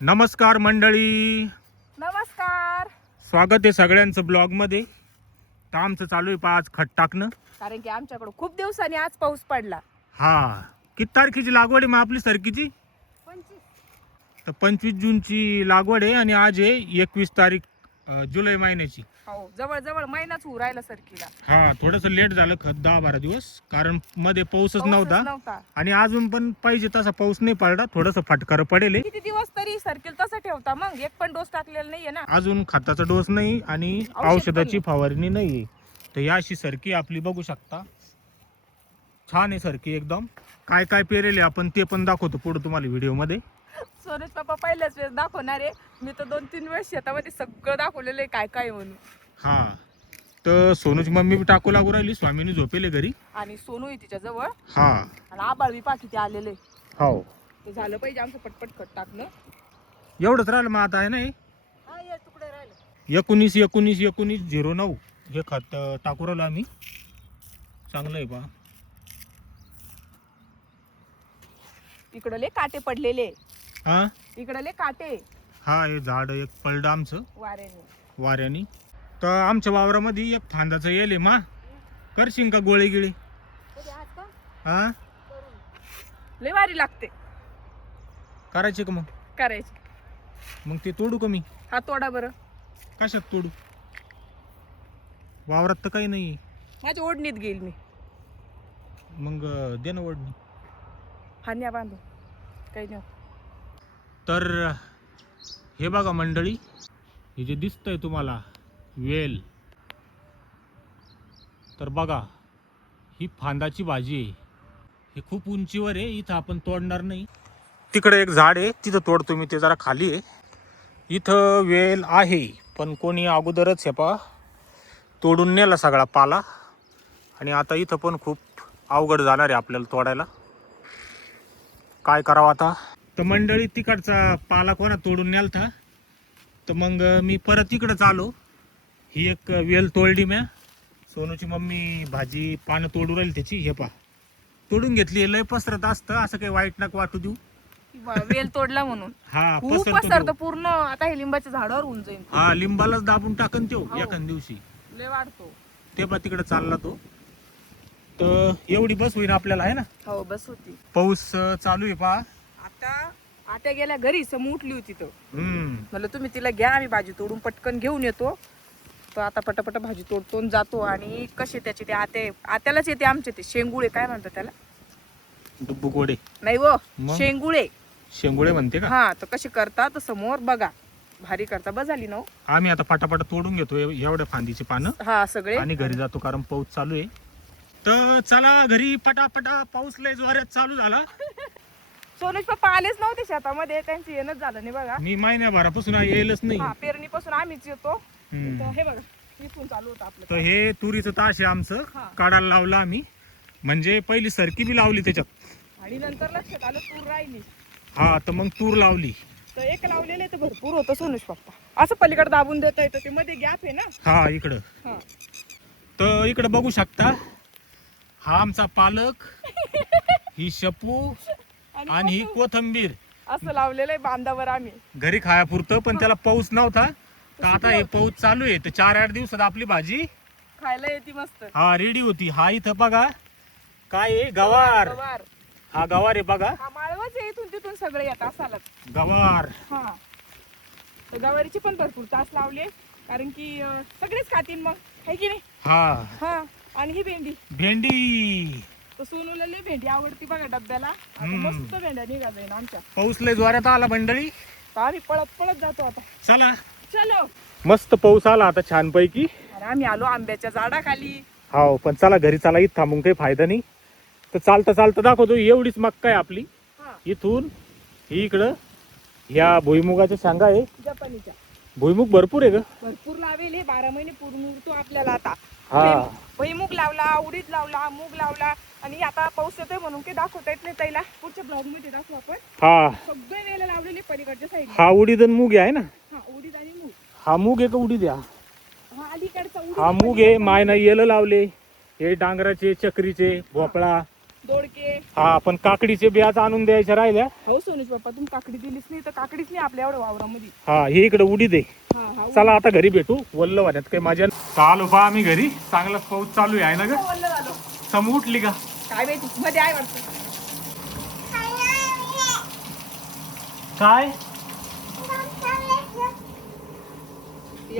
नमस्कार मंडळी, नमस्कार. स्वागत आहे सगळ्यांचं ब्लॉग मध्ये. तर आमचं चालू आहे आज खत टाकणं. कारण की आमच्याकडे खूप दिवसांनी आज पाऊस पडला. हा, किती तारखेची लागवड आहे मग आपली सरकीची? 25. तर 25 जूनची लागवड आहे आणि आज आहे 21 तारीख जुलै महिन्याची. हो, जवळ जवळ महिनाच होऊ राहिला सरकीला. हा, थोडंसं लेट झालं खत 10-12 दिवस, कारण मध्ये पाऊसच पाऊसच नव्हता आणि अजून पण पाहिजे तसा पाऊस नाही पडला. थोडंसं फटकार पडेल. किती दिवस तरी सरकील तसं ठेवता, मग एक पण डोस टाकलेला नाहीये ना. अजून खताचा डोस नाही आणि औषधाची फवारणी नाहीये. तर या अशी सरकी आपली बघू शकता. छान आहे सरकी एकदम. काय काय पेरेले आपण ते पण दाखवतो पुढे तुम्हाला व्हिडिओ मध्ये. सोनूज पप्पा पहिल्याच वेळेस दाखवणार आहे. मी तर 2-3 वेळेस शेतामध्ये सगळं दाखवलेलं आहे काय काय म्हणून. हा, तर सोनूची मम्मी बी टाकू लागू राहिली. स्वामीनी झोपेले घरी आणि सोनू आहे तिच्या जवळ. हा, आणि आबाळ बी पाकी ते आलेले. हो, ते झालं पाहिजे आमचं पटपट खत टाकणं. एवढंच राहिलं मग आता आहे ना. हा, हे तुकडे राहिले. 19-19-19-09 हे खत टाकू राहिलो आम्ही. चांगलं आहे बा. इकडले काटे पडलेले. हा इकडले काटे हा, हे झाड एक पडलं आमचं वाऱ्याने. वाऱ्याने. तर आमच्या वावरामध्ये एक फांदाचं येले मा. करशील का गोळे गिळे? हा, लय वारी लागते करायचे का मग? करायची. मग ते तोडू का मी? हा, तोडा बरं. कशात तोडू? वावरात तर काही नाही. माझ्या ओढणीत घेईल मी. मग दे ना ओढणी. हान्या बांधू काही नाही. तर हे बघा मंडळी, हे जे दिसतंय तुम्हाला वेल, तर बघा ही फांदाची भाजी आहे. हे खूप उंचीवर आहे, इथं आपण तोडणार नाही. तिकडे एक झाड आहे, तिथं तोडतो मी. ते जरा खाली आहे. इथं वेल आहे, पण कोणी अगोदरच हे पहा तोडून नेला सगळा पाला. आणि आता इथं पण खूप अवघड जाणार आहे आपल्याला तोडायला. काय करावं आता? तर मंडळी, तिकडचा पाला कोणा तोडून नेलता, तर मग मी परत इकडंच आलो. ही एक वेल तोडली म्या. सोनूची मम्मी भाजी पानं तोडू राहील त्याची. हे पहा तोडून घेतली. लय पसरत असतं, असं काही वाईट नका वाटू देऊ. वेल तोडला म्हणून हा, खूप पसरतं पूर्ण. आता हे लिंबाच्या झाडावर होऊन जाईल. हा, लिंबालाच दाबून टाकन तो हो. एखाद दिवशी. लय वाढतो ते पहा तिकडे चालला तो. तर एवढी बस होईल आपल्याला, आहे ना. हो, बस होती. पाऊस चालू आहे पहा. आता आत्या गेल्या घरी, समूह उठली होती तर हम्म, म्हणलं तुम्ही तिला घ्या, आम्ही भाजी तोडून पटकन घेऊन येतो. तर आता पटापट भाजी तोडतो आणि जातो. आणि कसे त्याचे ते आत्यालाच येते आमचे ते शेंगुळे, काय म्हणतात त्याला? डुब्बू गोडे नाही वो, मग? शेंगुळे. शेंगुळे म्हणते का? हा, तर कशी करतात समोर बघा. भारी करता. बस झाली ना. आम्ही आता पटापट तोडून घेतो एवढ्या फांदीची पानं हा, सगळे. आणि घरी जातो, कारण पाऊस चालू आहे. तर चला घरी पटापटा. पाऊस लय जोरात चालू झाला. सोनूज पप्पा आलेच नव्हते शेतामध्ये, त्यांचं येणंच झालं नाही बघा. मी महिन्याभरापासून येईलच नाही. हा, पेरणीपासून आम्हीच येतो. हम्म. तर हे बघा, इथून चालू होतं आपलं. तर हे तुरीचं ताश आहे आमचं. हा. काढायला लावलं आम्ही. म्हणजे पहिली सरकी बी लावली त्याच्यात. आणि नंतर लक्षात आलं तूर राहिली. हा, तर मग तूर लावली. तर एक लावलेले तर भरपूर होतं सोनूज पप्पा. असं पलीकडे दाबून देता येतं, ते मध्ये गॅप आहे ना. हा, इकडं. हा. तर इकडं बघू शकता. हा आमचा पालक, ही शेपू आणि ही कोथंबीर. असं लावलेलं आहे बांधावर आम्ही. घरी खायापुरतं, पण त्याला पाऊस नव्हता. तर आता हे पाऊस चालू आहे, तर 4-8 दिवसात आपली भाजी खायला येते मस्त. हा रेडी होती. हा इथं बघा काय आहे, गवार. गवार. हा गवार आहे बघा. हा, माळवच आहे. इथून तिथून सगळे येत असालच. गवार. हा, तर गवारीची पण भरपूर तास लावले, कारण की सगळेच खातील मग, है की नाही. हा, हा, आणि ही भेंडी. भेंडी. तर सोनूला लय भेंडी आवडती बघा डब्याला. आता हम्म. मस्त भेंड्या निघाल्या आहे आमच्या. पाऊस लय जोरात आला मंडळी. तर आम्ही पळत पळत जातो आता. चला. चलो. मस्त पाऊस आला आता छानपैकी. आणि आम्ही आलो आंब्याच्या झाडाखाली. हो, पण चला घरी चला. इथं थांबून काही फायदा नाही. तर चालता चालता दाखवतो. एवढीच मक्का आहे आपली. हा, इथून ही इकडं ह्या भुईमुगाच्या शेंगा आहे. जपानीच्या. भुईमुग भरपूर आहे ग. भरपूर लावेल. 12 महिने पूर्ण उरतो आपल्याला आता. हा, भुईमुग लावला, उडीद लावला, मूग लावला. आणि आता पाऊस येतोय म्हणून काही दाखवता येत नाही ताईला. पुढच्या ब्लॉग मध्ये दाखवू आपण. हा, सगळे वेळेला लावलेले पलीकडच्या साईड. हा उडीद आणि मूग आहे ना. हा, उडीद आणि मूग. हा मूग आहे का उडीद आहे? हा, अलीकडचा उडीद. हा मूग आहे. मायना येलं लावले. हे डांगराचे, चक्रीचे, भोपळा. दोडके. हा, आपण काकडीचे बियाच आणून द्यायच्या राहिल्या. हो सोनूज पप्पा, तुम्ही काकडी दिलीच नाही तर काकडीच नाही आपल्या एवढ्या वावरामध्ये. हा, हे इकडे उडी दे. हा हा चला आता घरी भेटू. वल्ल वाण्यात काही मजा नाही. चालू पहा आम्ही घरी. चांगलाच पाऊस चालू आहे ना ग. वल्ल झालो. समू उठली का? काय माहिती, मध्ये आहे वाटतं. काय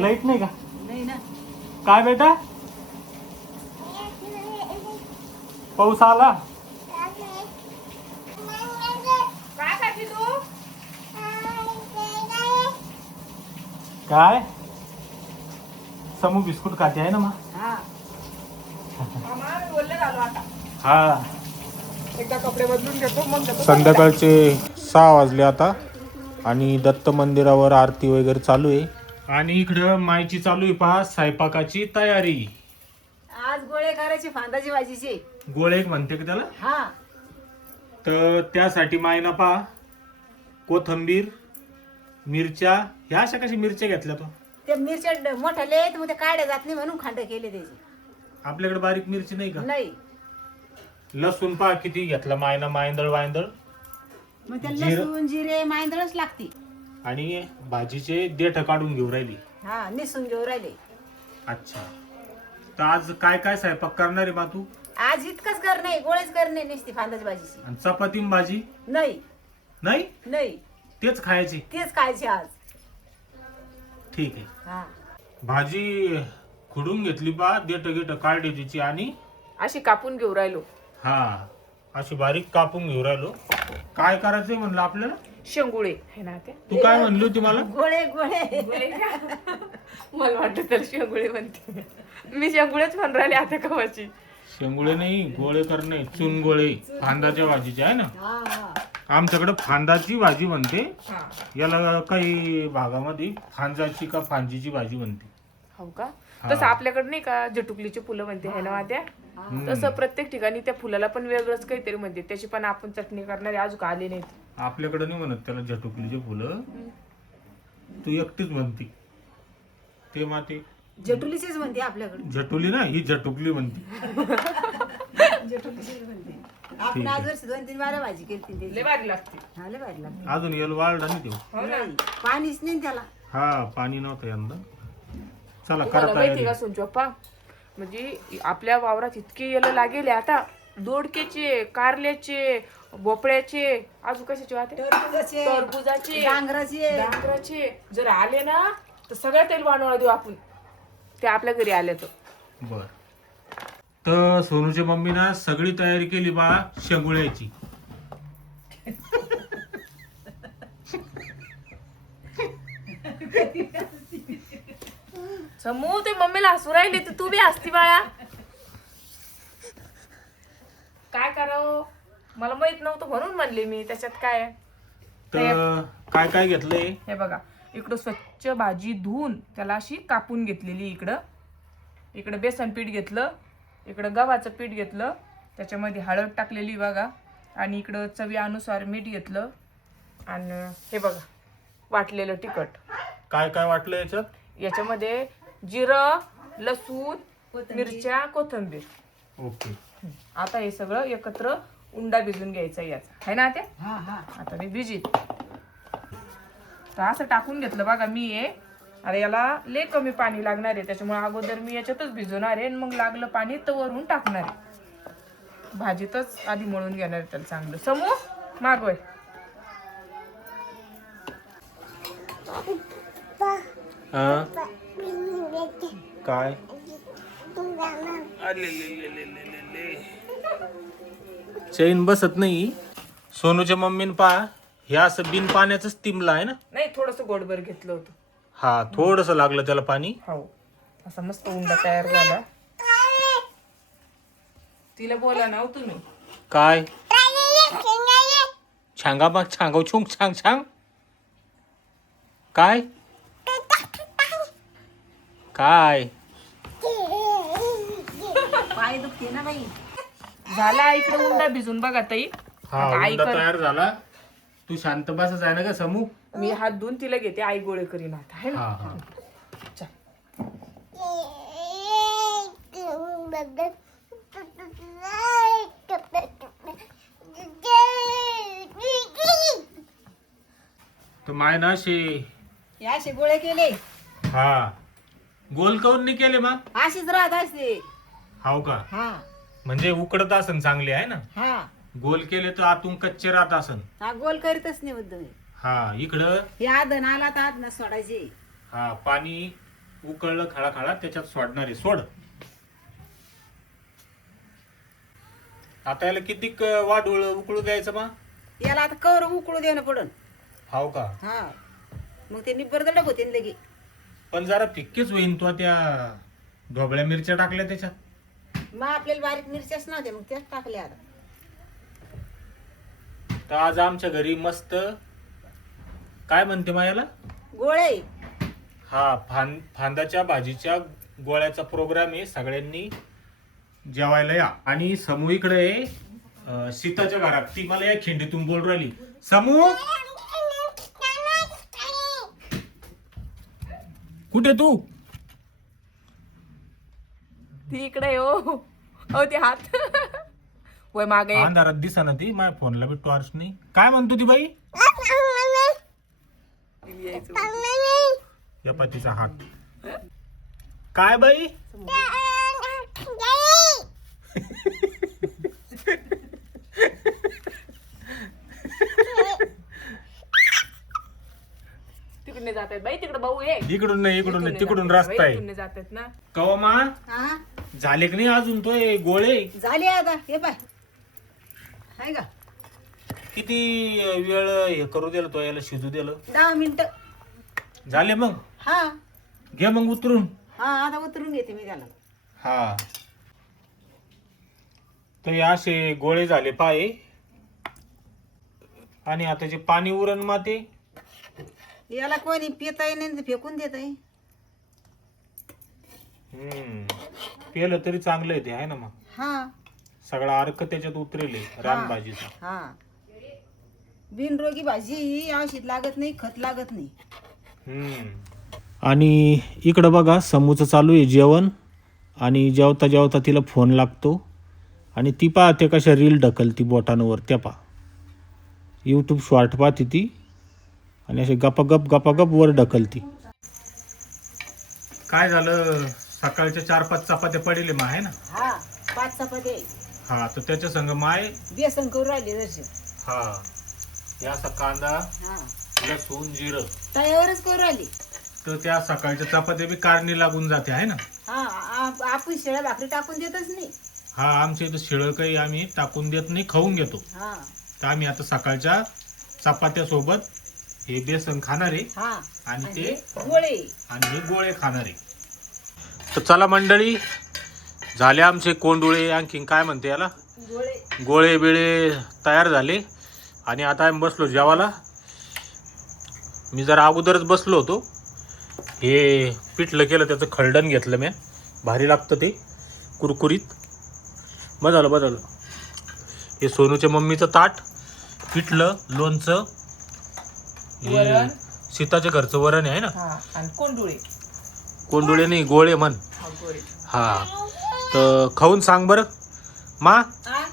लाईट नाही का? नाही ना. काय बेटा, पाऊस आला? काय खाती तू? काय समू बिस्कुट खाते आहे ना मग? हा मामा, मी वल्ल झालो आता. हा, एकदा कपडे बदलून घेतो मग जातो. संध्याकाळचे 6 वाजले आता आणि दत्त मंदिरावर आरती वगैरे चालू आहे. आणि इकडं मायची चालू आहे पहा स्वयंपाकाची तयारी. आज गोळे करायचे फांदाची भाजीची. गोळे म्हणते का त्याला? हा, तर त्यासाठी मायना पहा कोथंबीर, मिरच्या, ह्या अशा कशा मिरच्या घेतल्या तो. ते मिरच्या मोठाले तर मग ते काढ्या जात नाही म्हणून खांड केले त्याचे. आपल्याकडे बारीक मिरची नाही का? नाही, लसूण पहा किती घेतला मायना, मायंदळ वायंदळ. मग ते जिरं. लसूण जिरे मांदळच लागते. आणि भाजीचे देठ काढून घेऊ राहिली. हा, निसून घेऊ राहिले. अच्छा, तर आज काय काय स्वयंपाक करणार आहे मा तू? आज इतकंच कर नाही, गोळेच कर नाही नुसती फांदाची भाजीची. आणि चपाती न भाजी नाही नाही? नाही, तेच खायची? तेच खायचे आज. ठीक आहे. हा, भाजी खुडून घेतली पहा, देठ गेट काढली तिची आणि अशी कापून घेऊ राहिलो. हा, अशी बारीक कापून घेऊ राहिलो. काय करायचंय म्हणलं आपल्याला? शेंगुळे हे ना ते. तू काय म्हणली होती मला? गोळे गोळे. मला वाटतं त्याला शेंगुळे म्हणते. मी शेंगुळेच म्हणून राहिले आता कवाची. शेंगुळे नाही, गोळे करणे, चुनगोळे फांदाच्या भाजीचे आहे ना. हा हा, आमच्याकडे फांदाची भाजी म्हणते. हा. याला काही भागामध्ये फांजाची का फांजीची भाजी म्हणते. हो का? हा. तसं आपल्याकडे नाही का जटुकलीची फुलं म्हणते है ना त्या. तसं प्रत्येक ठिकाणी त्या फुलाला पण वेगळंच काहीतरी म्हणते. त्याची पण आपण चटणी करणारे अजून आले नाहीत. आपल्याकडे नाही म्हणत त्याला झटुकलीचे फुलं. तू एकटीच म्हणते ते माते. जटुलीचीच म्हणते आपल्याकडे. झटुली ना, ही झटुकली म्हणते. जटुलीचीच म्हणते. आपण आज वर्षी 2-3 बारा भाजी केली. लय भारी लागते. हा, लय भारी लागते. अजून येल वाढला नाही तेव्हा. हो ना. नाही, पाणीच नाही त्याला. हा, पाणी नव्हतं यंदा. चला तुम्हाला करा माहिती तयारी. का सोनचप्पा, म्हणजे आपल्या वावरात इतके येलं लागेल आता. दोडक्याचे, कारल्याचे, भोपळ्याचे, अजून कशाचे वाटे, टरबुजाचे, टरबुजाचे, डांगराचे. डांगराचे. जर आले ना तर सगळ्या तेल बनवून देऊ आपण. ते आपल्या घरी आले तर. बर, तर सोनूच्या मम्मीनं सगळी तयारी केली बा शेंगुळ्याची. समूह ते मम्मीला हसू राहिले तर तू बी हसती बाळा. काय करावं, मला माहित नव्हतं म्हणून म्हणले मी. त्याच्यात काय आहे? तर काय काय घेतलंय? हे बघा, इकडं स्वच्छ भाजी धुवून त्याला अशी कापून घेतलेली. इकडं बेसन पीठ घेतलं, इकडं गव्हाचं पीठ घेतलं, त्याच्यामध्ये हळद टाकलेली बघा, आणि इकडं चवीनुसार मीठ घेतलं, आणि हे बघा वाटलेलं तिखट. काय काय वाटलं याच्यात? याच्यामध्ये जिरं, लसूण, मिरच्या, कोथिंबीर. ओके. आता हे सगळं एकत्र उंडा भिजून घ्यायचा याचा, है ना? त्या हा हा, आता मी भिजीत तर असं टाकून घेतलं बघा मी हे. अरे याला लय कमी पाणी लागणार आहे, त्याच्यामुळे अगोदर मी याच्यातच भिजवणार आहे, मग लागलं पाणी तर वरून टाकणार आहे. भाजीतच आधी मळून घेणार आहे त्याला चांगलं. समू मागवय. काय चैन बसत नाही. सोनूच्या मम्मीन पहा हे असं बिन पाण्याच तिमला आहे ना. नाही, थोडस गोडभर घेतलं होतं. हा, थोडस लागलं त्याला पाणी. हो, असा मस्त उंडा तयार झाला. तिला बोला ना हो तुम्ही. काय छांगा मग छांगव छुंग छांग छांग. काय काय पाय दुखते ना बाई. झाला इकडे उंडा भिजून बघा ताई. हा, आता आई उंडा कर- तयार झाला. तू शांत बसच आहे ना का समू. मी हात धुवून तिला घेते, आई गोळे करीन आता, है ना? हा हा, चल. तर माय ना असे हे असे गोळे केले हा गोल काऊन नाही केले मग अशीच राहत असते. हाव का हा म्हणजे उकडत असन चांगले आहे ना. हा गोल केले तर आतून कच्चे राहत असन. हा गोल करीतच नाही मुद्दाम. हा इकडं हे आदन आला तर आदन सोडायचे. हा पाणी उकळलं खळा त्याच्यात सोडणार आहे. सोड आता याला किती वाढूळ उकळू द्यायचं मग याला आता कवर उकळू देणं पडन. हाव का हा मग ते निब्बर दडप होते ना लगे. पण जरा फिक्कीच होईन तो त्या ढोबळ्या मिरच्या टाकल्या त्याच्यात. मग आपल्याला बारीक मिरच्याच नव्हत्या मग त्याच टाकल्या आता. तर आज आमच्या घरी मस्त काय म्हणते मायाला गोळे हा फांदाच्या भाजीच्या गोळ्याचा प्रोग्राम आहे. सगळ्यांनी जेवायला या. आणि समूह इकडे आहे, सीताच्या घरात. ती मला या खिंडीतून बोल राहिली. समूह कुठे तू ती इकडे हो ती हात वय मागे अंधारात दिसा ना ती. माझ्या फोनला बी टॉर्च नाही. काय म्हणतो ती बाई या पतीचा हात काय बाई तिकडे जात आहेत बाई. तिकडे भाऊ आहे. इकडून नाही तिकडून रस्ता आहे. तिकडे जात आहेत ना. कवा मा हा झाले की नाही अजून तो हे गोळे झाले आता. हे पाय हाय का किती वेळ हे करू दिलं तो याला शिजू दिलं 10 मिनिटं झाले मग हा घे मग उतरून. हा आता उतरून घेते मी त्याला. हा तर हे असे गोळे झाले पाय. आणि आता जे पाणी उरण माते याला कोणी पिता नाही फेकून देत आहे. पेलं तरी चांगलं आहे ते आहे ना. मग हा सगळा अर्क त्याच्यात उतरेल रानभाजीचा. हा बिनरोगी भाजी ही औषध लागत नाही, खत लागत नाही. आणि इकडं बघा समूचं चालू आहे जेवण. आणि जेवता जेवता तिला फोन लागतो. आणि ती पाहते कशा रील ढकलती बोटांवर. त्या पा यूट्यूब शॉर्ट पाहते ती. आणि असे गपागप वर ढकलती. काय झालं सकाळच्या 4-5 चपात्या पडेले मा आहे ना. हा 5 चपाती आहे. हा तर त्याच्या संग माय बेसन करून राहिले जरसे. हा हे असा कांदा हा लसूण जिरं तयावरच करून राहिली. तर त्या सकाळच्या चपात्या बी कारणी लागून जाते आहे ना. हा आपण शेळ्या भाकरी टाकून देतच नाही. हा आमच्या इथं शिळं काही आम्ही टाकून देत नाही, खाऊन घेतो. हा तर आम्ही आता सकाळच्या चपात्या सोबत हे बेसन खाणारे हा आणि ते गोळे आणि हे गोळे खाणारे. तर चला मंडळी झाले आमचे कोंडुळे. आणखीन काय म्हणते याला गोळे गोळे बिळे तयार झाले. आणि आता आम्ही बसलो जेवायला. मी जरा अगोदरच बसलो होतो. हे पिठलं केलं त्याचं खरडण घेतलं मी. भारी लागतं ते कुरकुरीत. बदल हे सोनूच्या मम्मीचं ताट पिठलं लोणचं हे वरण. सीताच्या घरचं वरण आहे ना. हा आणि कोंडुळे. कोंडुळे नाही गोळे म्हण. हा गोळे. हा तर खाऊन सांग बरं मा. हा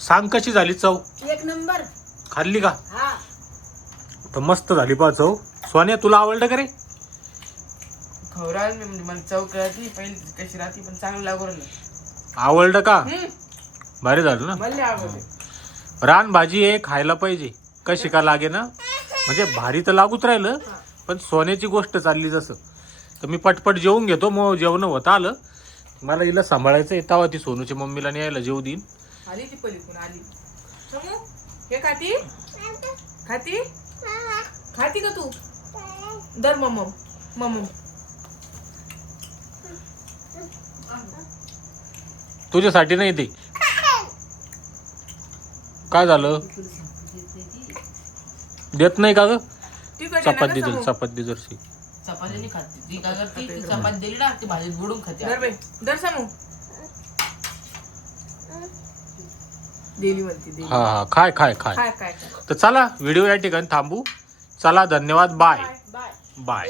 सांग कशी झाली चव. 1 नंबर. खाल्ली का. हा तर मस्त झाली पा चव. सोन्या तुला आवडलं का रे. खवराल म्हणजे मला चव कळत नाही पहिली कशी राहते पण चांगलं लागू राहिलं. आवडलं का भारी झालं ना. मला आवडते. रान भाजी आहे खायला पाहिजे. कशी का लागे ना म्हणजे भारी तर लागूच राहिलं. पण सोन्याची गोष्ट चालली जसं. तर मी पटपट जेवून घेतो. मग जेवण होतं आलं. मला हिला सांभाळायचं येतावा ती सोनूच्या मम्मीला न्यायला जेवू देईन. आली ती पलीकडून आली. समू हे खाती खाती का तू. दर मम तुझ्यासाठी नाही ते. काय झालं देत नाही का ग. चपाती चपाती जरशी चपाती नाही खाते ती. काय करते ती चपाती दिली ना ती भाजीत बुडून खाते. दर बाई दर समू दिली म्हणते दिली. हा खाय खाय खाय. काय तर चला व्हिडिओ या ठिकाणी थांबू. चला धन्यवाद. Bye bye. बाय.